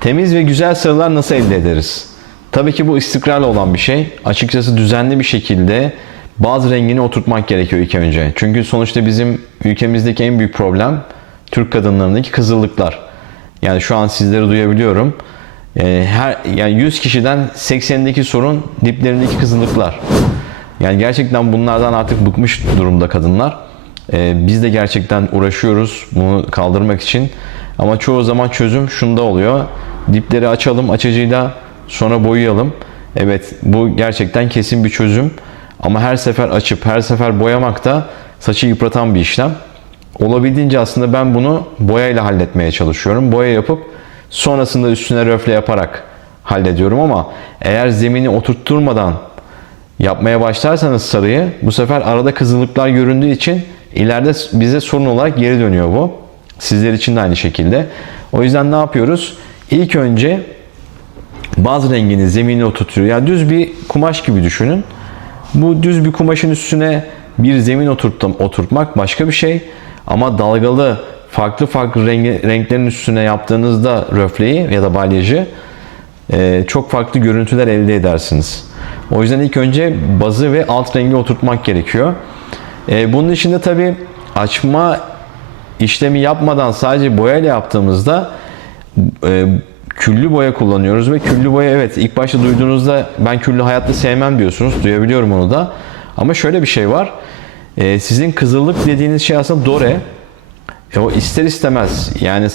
Temiz ve güzel sarılar nasıl elde ederiz? Tabii ki bu istikrarlı olan bir şey. Açıkçası düzenli bir şekilde bazı rengini oturtmak gerekiyor ilk önce. Çünkü sonuçta bizim ülkemizdeki en büyük problem Türk kadınlarındaki kızıllıklar. Yani şu an sizleri duyabiliyorum. Ee, her yani 100 kişiden 80'indeki sorun diplerindeki kızıllıklar. Yani gerçekten bunlardan artık bıkmış durumda kadınlar. Ee, biz de gerçekten uğraşıyoruz bunu kaldırmak için. Ama çoğu zaman çözüm şunda oluyor. Dipleri açalım açıcıyla sonra boyayalım. Evet bu gerçekten kesin bir çözüm. Ama her sefer açıp her sefer boyamak da saçı yıpratan bir işlem. Olabildiğince aslında ben bunu boyayla halletmeye çalışıyorum. Boya yapıp sonrasında üstüne röfle yaparak hallediyorum ama eğer zemini oturtturmadan yapmaya başlarsanız sarıyı bu sefer arada kızılıklar göründüğü için ileride bize sorun olarak geri dönüyor bu. Sizler için de aynı şekilde. O yüzden ne yapıyoruz? İlk önce bazı rengini zeminine oturtuyor. Yani düz bir kumaş gibi düşünün. Bu düz bir kumaşın üstüne bir zemin oturttum, oturtmak başka bir şey. Ama dalgalı farklı farklı rengi, renklerin üstüne yaptığınızda röfleyi ya da balyajı e, çok farklı görüntüler elde edersiniz. O yüzden ilk önce bazı ve alt rengi oturtmak gerekiyor. E, bunun içinde tabi açma işlemi yapmadan sadece boyayla yaptığımızda e, küllü boya kullanıyoruz ve küllü boya evet ilk başta duyduğunuzda ben küllü hayatta sevmem diyorsunuz. Duyabiliyorum onu da. Ama şöyle bir şey var. E, sizin kızıllık dediğiniz şey aslında dore. E, o ister istemez yani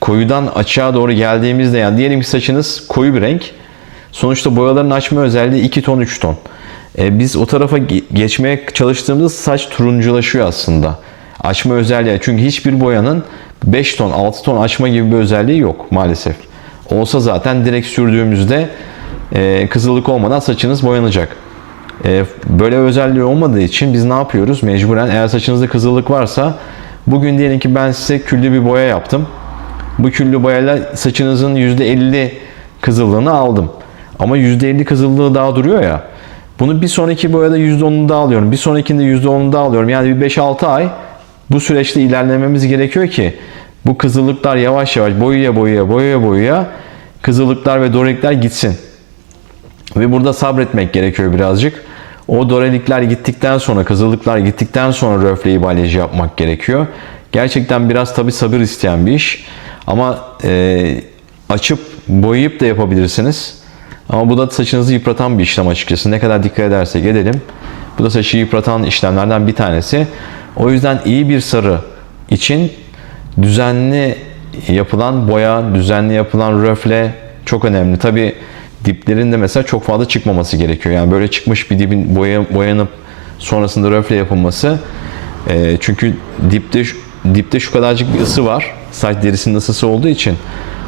koyudan açığa doğru geldiğimizde yani diyelim ki saçınız koyu bir renk. Sonuçta boyaların açma özelliği 2 ton 3 ton. E, biz o tarafa ge- geçmeye çalıştığımızda saç turunculaşıyor aslında. Açma özelliği çünkü hiçbir boyanın 5 ton 6 ton açma gibi bir özelliği yok maalesef. Olsa zaten direkt sürdüğümüzde e, kızıllık olmadan saçınız boyanacak. E, böyle özelliği olmadığı için biz ne yapıyoruz? Mecburen eğer saçınızda kızıllık varsa bugün diyelim ki ben size küllü bir boya yaptım. Bu küllü boyayla saçınızın %50 kızıllığını aldım. Ama %50 kızıllığı daha duruyor ya. Bunu bir sonraki boyada %10'unu daha alıyorum. Bir sonrakinde %10'unu daha alıyorum. Yani bir 5-6 ay bu süreçte ilerlememiz gerekiyor ki bu kızıllıklar yavaş yavaş boyuya boyuya boyuya boyuya kızıllıklar ve dorelikler gitsin. Ve burada sabretmek gerekiyor birazcık. O dorelikler gittikten sonra, kızıllıklar gittikten sonra röfleyi balyajı yapmak gerekiyor. Gerçekten biraz tabi sabır isteyen bir iş. Ama e, açıp boyayıp da yapabilirsiniz. Ama bu da saçınızı yıpratan bir işlem açıkçası. Ne kadar dikkat edersek edelim. Bu da saçı yıpratan işlemlerden bir tanesi. O yüzden iyi bir sarı için düzenli yapılan boya, düzenli yapılan röfle çok önemli. Tabi diplerin de mesela çok fazla çıkmaması gerekiyor. Yani böyle çıkmış bir dibin boya, boyanıp sonrasında röfle yapılması. E, çünkü dipte dipte şu kadarcık bir ısı var. Saç derisinin ısısı olduğu için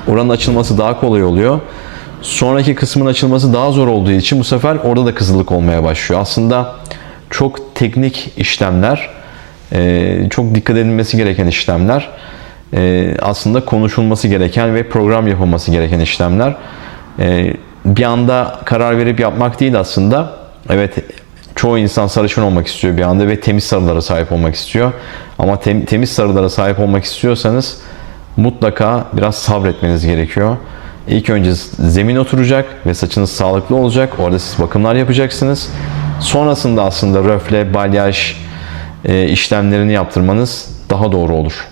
oranın açılması daha kolay oluyor. Sonraki kısmın açılması daha zor olduğu için bu sefer orada da kızılık olmaya başlıyor. Aslında çok teknik işlemler, e, çok dikkat edilmesi gereken işlemler, e, aslında konuşulması gereken ve program yapılması gereken işlemler. E, bir anda karar verip yapmak değil aslında. Evet çoğu insan sarışın olmak istiyor bir anda ve temiz sarılara sahip olmak istiyor. Ama tem- temiz sarılara sahip olmak istiyorsanız mutlaka biraz sabretmeniz gerekiyor. İlk önce zemin oturacak ve saçınız sağlıklı olacak. Orada siz bakımlar yapacaksınız. Sonrasında aslında röfle, balyaj işlemlerini yaptırmanız daha doğru olur.